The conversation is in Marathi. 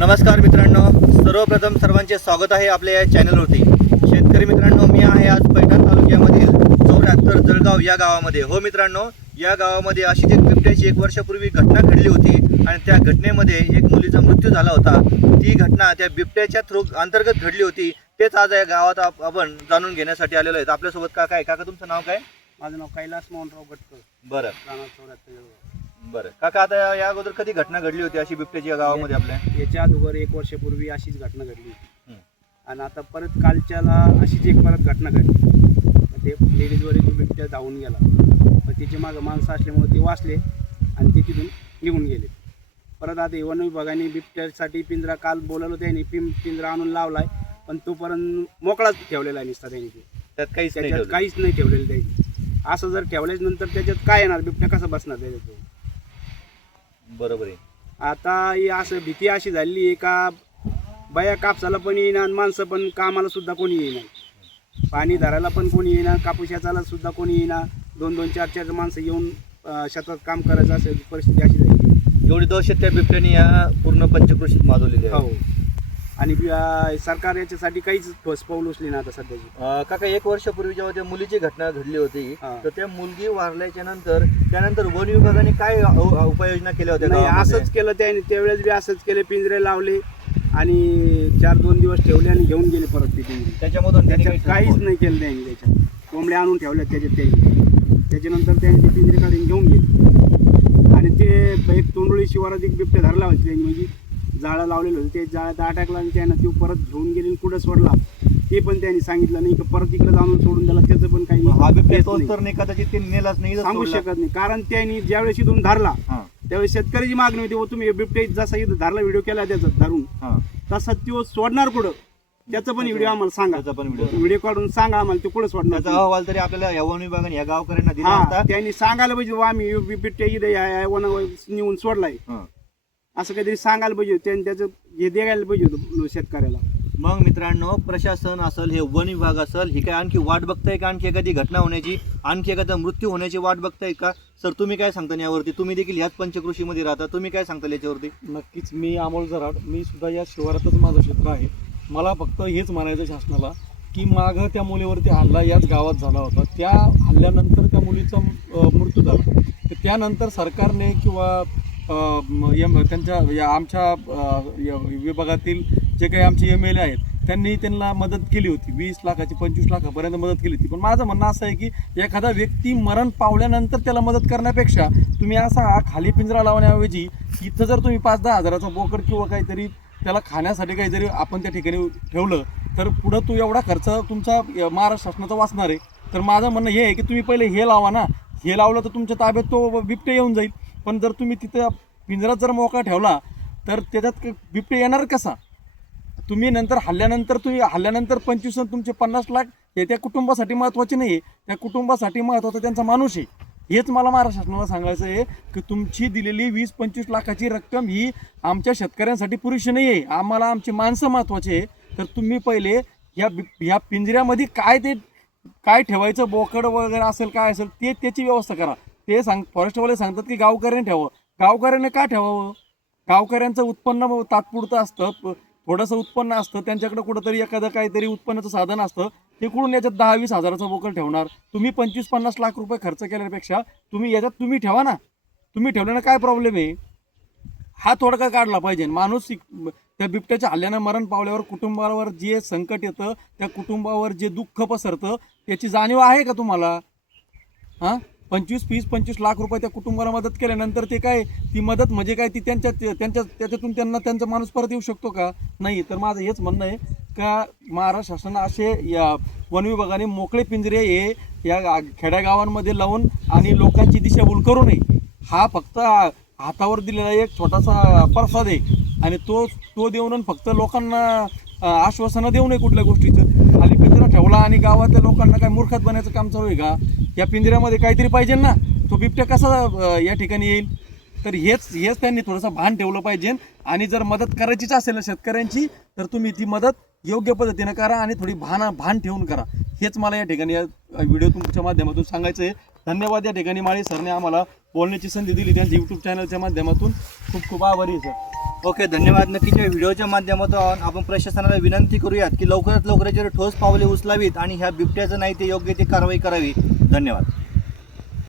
नमस्कार मित्रांनो सर्वप्रथम सर्वांचे स्वागत आहे आपल्या या चॅनलवरती. शेतकरी मित्रांनो मी आहे आज पैठण तालुक्यामधील चौऱ्याहत्तर जळगाव या गावामध्ये. हो मित्रांनो या गावामध्ये अशीच एक बिबट्याची एक वर्षापूर्वी घटना घडली होती आणि त्या घटनेमध्ये एक मुलीचा मृत्यू झाला होता. ती घटना त्या बिबट्याच्या थ्रू अंतर्गत घडली होती. तेच आज या गावात आप- आपण जाणून घेण्यासाठी आलेलो आहेत. आपल्यासोबत काका आहे काका तुमचं नाव काय? माझं नाव कैलास मोहनराव गटकर. बरं. चौऱ्याहत्तर. बरं. काका आता या- अगोदर कधी घटना घडली होती अशी बिबट्याची या गावामध्ये आपल्या? याच्या अगोदर एक वर्षापूर्वी अशीच घटना घडली हं. आणि आता परत कालच्याला अशीच एक परत घटना घडली. ते लेडीजवरील तो बिबट्या धावून गेला. मग तिचे मागं माणसं असल्यामुळे ते वाचले आणि ते तिथून निघून गेले. परत आता वन विभागाने बिबट्यासाठी पिंजरा काल बोलावलं त्यांनी पिं पिंजरा आणून लावलाय पण तोपर्यंत मोकळाच ठेवलेला आहे नुसता त्यांनी. त्यात काहीच त्याच्यात. काहीच नाही ठेवलेलं त्यांनी. असं जर ठेवल्याच नंतर त्याच्यात काय येणार? बिबट्या कसा बसणार त्याच्यात बरोबर आहे. आता ही असं भीती अशी झाली आहे का बाया कापसाला पण येईना आणि माणसं पण कामाला सुद्धा कोणी येईना. पाणी धरायला पण कोणी येईना कापूस याचाला सुद्धा कोणी येईना. दोन दोन चार चार माणसं येऊन अं, शेतात काम करायचं असेल परिस्थिती अशी झाली. एवढी दहशत त्या बिबट्याने या पूर्ण पंचक्रोशीत माजवलेली आहे. हो. आणि अं, सरकार याच्यासाठी काहीच ठोस पाऊल उचली ना आता सध्याची. अं, काका एक वर्षापूर्वी जेव्हा त्या मुलीची घटना घडली होती हा. तर त्या मुलगी वारल्याच्या नंतर त्यानंतर वन विभागाने काय अ- उपाययोजना केल्या होत्या नाही गावामध्ये? असंच केलं त्याने त्यावेळेस बी असंच केले पिंजरे लावले आणि चार दोन दिवस ठेवले आणि घेऊन गेले परत ते पिंजरे. त्याच्यामधून त्यांनी त्याच्यात काही काहीच नाही केलं त्यांनी त्याच्यात. कोंबड्या आणून ठेवल्या त्याच्यात त्यांनी. त्याच्यानंतर त्यांनी ते पिंजरे काढून घेऊन गेले. आणि ते एक तोंडोळी शिवारात एक बिबट्या धरला होता त्यांनी म्हणजे जाळं लावलेलं होतं. ते जाळ्यात अटॅकला आणि त्यानं तो परत घेऊन गेले आणि कुठं सोडला? ते पण त्यांनी सांगितलं नाही की परत इकडे जाऊन सोडून दिला त्याचं पण काही नाही. कदाचित ते नेलाच नाही सांगू. शकत नाही. कारण त्यांनी ज्यावेळेस इथून धरला त्यावेळेस शेतकऱ्याची मागणी होती "हो, तुम्ही बिबट्या जसा इथं धरला व्हिडिओ केला त्याचा धरून हा. तसा तो सोडणार कुठं? त्याचा पण व्हिडिओ आम्हाला सांगा. त्याचा पण व्हिडिओ. व्हिडिओ काढून सांगा आम्हाला ते कुठं सोडणार त्याचा अहवाल तरी आपल्याला या वन विभागाने या गावकऱ्यांना दिला होता. त्यांनी सांगायला पाहिजे "वा, आम्ही बिबट्या इथे या- वनावर नेऊन सोडलाय. असं काहीतरी सांगायला पाहिजे. त्यांनी त्याचं हे द्यायला पाहिजे होतं शेतकऱ्याला. मग मित्रांनो प्रशासन असेल हे वन विभाग असेल ही काय आणखी वाट बघताय का? आणखी एखादी घटना होण्याची आणखी एखादा मृत्यू होण्याची वाट बघताय का? सर तुम्ही काय सांगता यावरती? तुम्ही देखील ह्याच पंचकृषीमध्ये राहता तुम्ही काय सांगता याच्यावरती? नक्कीच मी अमोल जराड. मी सुद्धा या शिवारातच माझं क्षेत्र आहे. मला फक्त हेच म्हणायचं शासनाला की मागं त्या मुलीवरती हल्ला याच गावात झाला होता. त्या हल्ल्यानंतर त्या मुलीचा मृत्यू झाला. तर त्यानंतर सरकारने किंवा एम- त्यांच्या या आमच्या विभागातील जे काही आमचे एम एल ए आहेत त्यांनी त्यांना मदत केली होती. वीस लाखाची पंचवीस लाखापर्यंत मदत केली होती. पण माझं म्हणणं असं आहे की एखादा व्यक्ती मरण पावल्यानंतर त्याला मदत करण्यापेक्षा तुम्ही असा खाली पिंजरा लावण्याऐवजी इथं जर तुम्ही पाच दहा हजाराचा बोकड किंवा काहीतरी त्याला खाण्यासाठी काहीतरी आपण त्या ठिकाणी ठेवलं तर पुढं तो एवढा खर्च तुमचा महाराष्ट्र शासनाचा वाचणार आहे. तर माझं म्हणणं हे आहे की तुम्ही पहिले हे लावा ना. हे लावलं तर तुमच्या ताब्यात तो बिबटे येऊन जाईल. पण जर तुम्ही तिथं पिंजरात जर मोकळा ठेवला तर त्याच्यात बिबटे येणार कसा? तुम्ही नंतर हल्ल्यानंतर तुम्ही हल्ल्यानंतर पंचवीस तुमचे पन्नास लाख हे त्या कुटुंबासाठी महत्त्वाचे नाही आहे त्या कुटुंबासाठी महत्त्वाचा त्यांचा माणूस आहे. हेच मला महाराष्ट्र शासनाला सांगायचं आहे की तुमची दिलेली वीस पंचवीस लाखाची रक्कम ही आमच्या शेतकऱ्यांसाठी पुरेशी नाही आहे आम्हाला आमची माणसं महत्त्वाची आहे. तर तुम्ही पहिले या बि- या पिंजऱ्यामध्ये काय ते काय ठेवायचं बोकड वगैरे असेल काय असेल ते त्याची व्यवस्था करा. ते सांग फॉरेस्टवाले सांगतात की गावकऱ्याने ठेवावं. गावकऱ्याने का ठेवावं? गावकऱ्यांचं उत्पन्न तात्पुरतं असतं थोडंसं उत्पन्न असतं त्यांच्याकडे कुठंतरी एखादं काहीतरी उत्पन्नाचं साधन असतं ते कुठून याच्यात दहा वीस हजाराचा बोकड ठेवणार? तुम्ही पंचवीस पन्नास लाख रुपये खर्च केल्यापेक्षा तुम्ही याच्यात तुम्ही ठेवा ना. तुम्ही ठेवल्यानं काय प्रॉब्लेम आहे? हा थोडका काढला पाहिजे. माणूस त्या बिबट्याच्या हल्ल्यानं मरण पावल्यावर कुटुंबावर जे संकट येतं त्या कुटुंबावर जे दुःख पसरतं त्याची जाणीव आहे का तुम्हाला? हां? पंचवीस वीस पंचवीस लाख रुपये त्या कुटुंबाला मदत केल्यानंतर ते काय ती मदत म्हणजे काय ती त्यांच्या त्यांच्या त्याच्यातून त्यांना त्यांचा माणूस परत येऊ शकतो का? नाही. तर माझं हेच म्हणणं आहे का महाराष्ट्र शासनानं असे या वन विभागाने मोकळे पिंजरे हे या खेड्यागावांमध्ये लावून आणि लोकांची दिशाभूल करू नये. हा फक्त हातावर दिलेला एक छोटासा प्रसाद आहे. आणि तो तो देऊन फक्त लोकांना आश्वासनं देऊ नये कुठल्या गोष्टीचं. खाली पिंजरा ठेवला आणि गावातल्या लोकांना काय मूर्खत बनायचं काम चालू आहे का? या पिंजऱ्यामध्ये काहीतरी पाहिजे ना? तो बिबट्या कसा या ठिकाणी येईल? तर हेच हेच त्यांनी थोडंसं भान ठेवलं पाहिजे. आणि जर मदत करायचीच असेल ना शेतकऱ्यांची तर तुम्ही ती मदत योग्य पद्धतीनं करा आणि थोडी भाना भान ठेवून करा. हेच मला या ठिकाणी या व्हिडिओ तुमच्या माध्यमातून सांगायचं आहे. धन्यवाद या ठिकाणी माळी सरने आम्हाला बोलण्याची संधी दिली. त्यांच्या यूट्यूब चॅनलच्या माध्यमातून खूप खूप आभारी आहे सर. ओके धन्यवाद. नक्कीच या व्हिडिओच्या माध्यमातून आपण प्रशासनाला विनंती करूयात की लवकरात लवकर याच्यावर ठोस पावले उचलावीत आणि ह्या बिबट्याचं नाही ते योग्य ती कारवाई करावी. धन्यवाद.